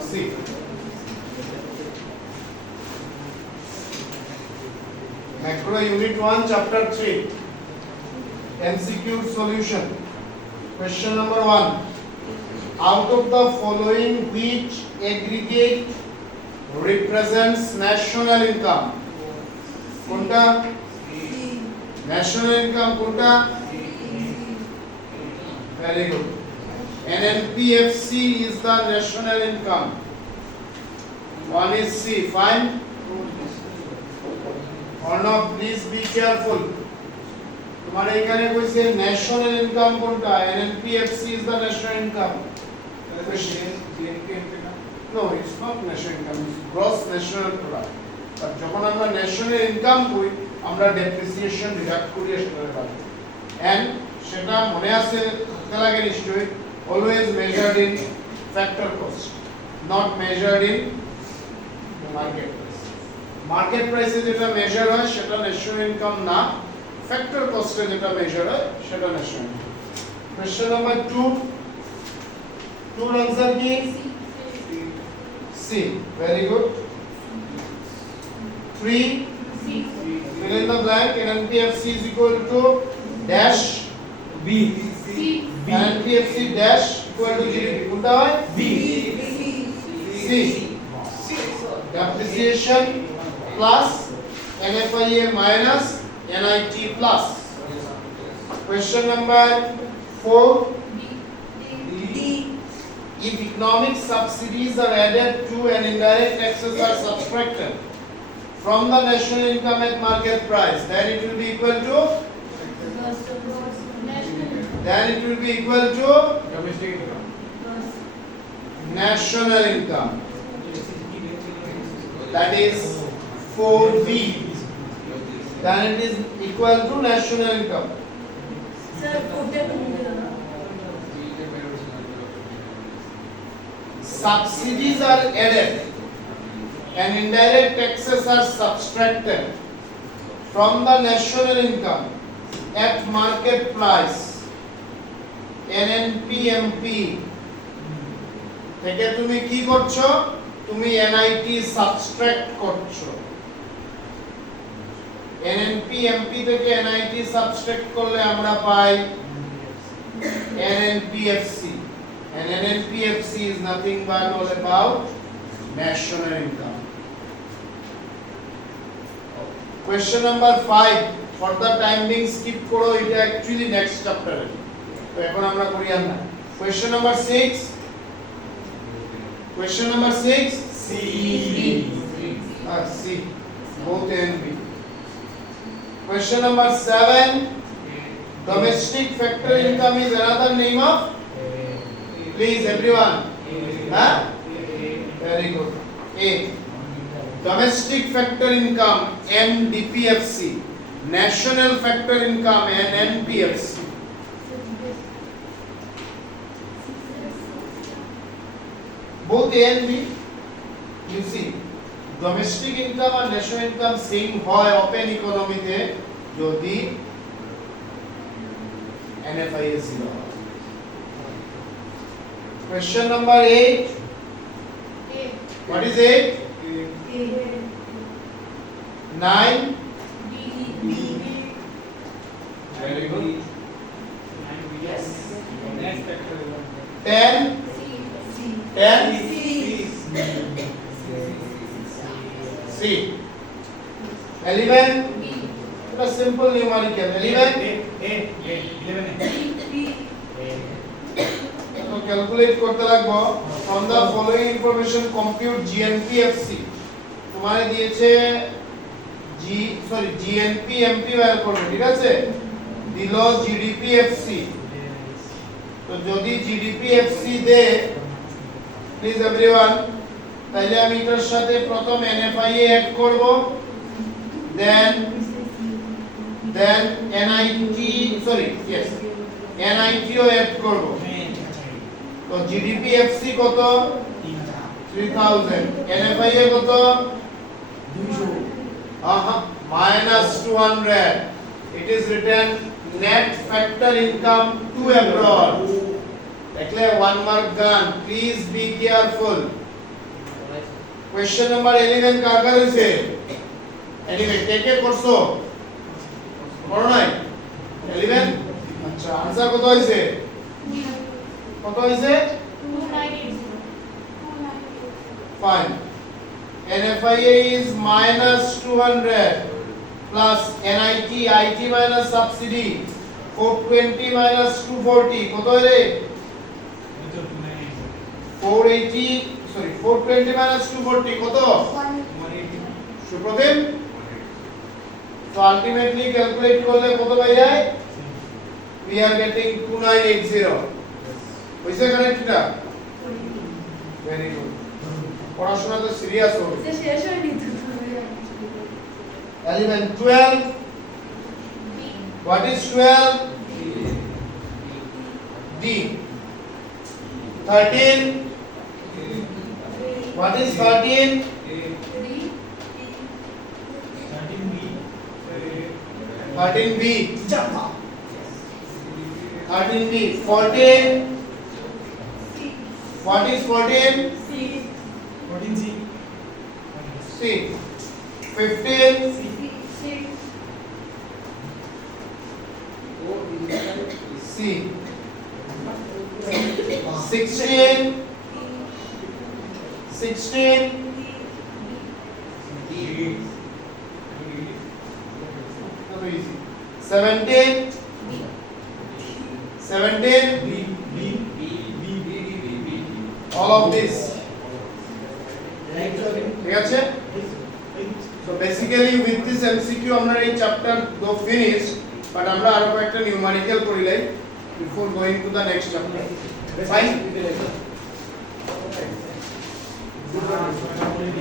see. Macro Unit 1, Chapter 3. MCQ solution. Question number 1. Out of the following, which aggregate represents national income? Kunta? National income kunta? Very good. NNPFC is the national income. One is C. Fine. Arnav, please be careful. तुम्हारे এখানে কইছে national income কোনটা? NNPFC is the national income. No, it's not national income. It's gross national product. But যখন আমরা national income কই আমরা depreciation deduct করি সেটার পাবো। And সেটা মনে আছে থাকতে লাগে নিশ্চয়ই always measured in factor cost, not measured in market price. Market price এ যেটা মেজার হয় সেটা ন্যাশনাল ইনকাম না, ফ্যাক্টর কস্টে যেটা মেজার হয় সেটা ন্যাশনাল ইনকাম। কোশ্চেন নাম্বার 2, টুর आंसर কি? C. Very good. 3, fill in the blank. NNPFC is equal to dash B. NNPFC dash equal to GDP কোনটা হয়? B. C. Depreciation plus NFIA minus NIT plus. Question number 4. If economic subsidies are added to and indirect taxes are subtracted from the national income at market price, then it will be equal to Domestic income. national income. That is 4B. Then it is equal to national income. Subsidies are added and indirect taxes are subtracted from the national income at market price. NNPMP থেকে তুমি কি করছো? তুমি NIT subtract করছো। NNPMP থেকে NIT subtract করলে আমরা পাই NNPFC, and NNPFC is nothing but all about national income. Question number 5, for the time being skip করো, এটা actually next chapter এ, তো এখন আমরা করি না। Question number 6. Question number 6. C. C. Both A and B. Question number 7. Domestic factor income is another name of? Please everyone. Huh? Very good. A. Domestic factor income NDPFC. National factor income NNPFC. Both A and B. You see, domestic income and national income same হয় open economy তে যদি NFIA 0 হয়। Question number 8. What is 8? 9. Very good. 10. 10. C. 11. It's a simple numerical. 11. So calculate করতে লাগবো। From the following information compute GNPFC. তোমারে দিয়েছে GNPMP বের করবে, ঠিক আছে? দিল GDPFC। তো যদি GDPFC দে, প্লিজ এভরিওয়ান, তাহলে আমি এটার সাথে প্রথম NFIA অ্যাড করব, দেন NIT ও অ্যাড করব। তো GDPFC কত? 3000। NFIA কত? 200। -200. It is written net factor income to abroad. দেখলে 1 mark gun. Please be careful. Question number 11 কার কার হইছে এনিওয়ে কে কে করছো করো নাই 11 আচ্ছা आंसर কত হইছে কত হইছে fine NFIA is minus 200 plus NIT IT minus subsidy 420 minus 240 কত হইছে 480 sorry 420 minus 240 কত সুপ্রদীপ so ultimately calculate করলে কত পাই যায় we are getting 2980 হইছে কানেক্টটা ভেরি গুড পড়াশোনা তো সিরিয়াস হবে শেষ হয়নি তো element 12 what is 12 D 13 what is 13 13B 13B 14 what is 14 C 15 C 16 very easy 17 all of this ঠিক আছে so basically with this MCQ আমরা এই চ্যাপ্টার do finish but আমরা আরো কয়েকটা numerical করিলাই before going to the next chapter fine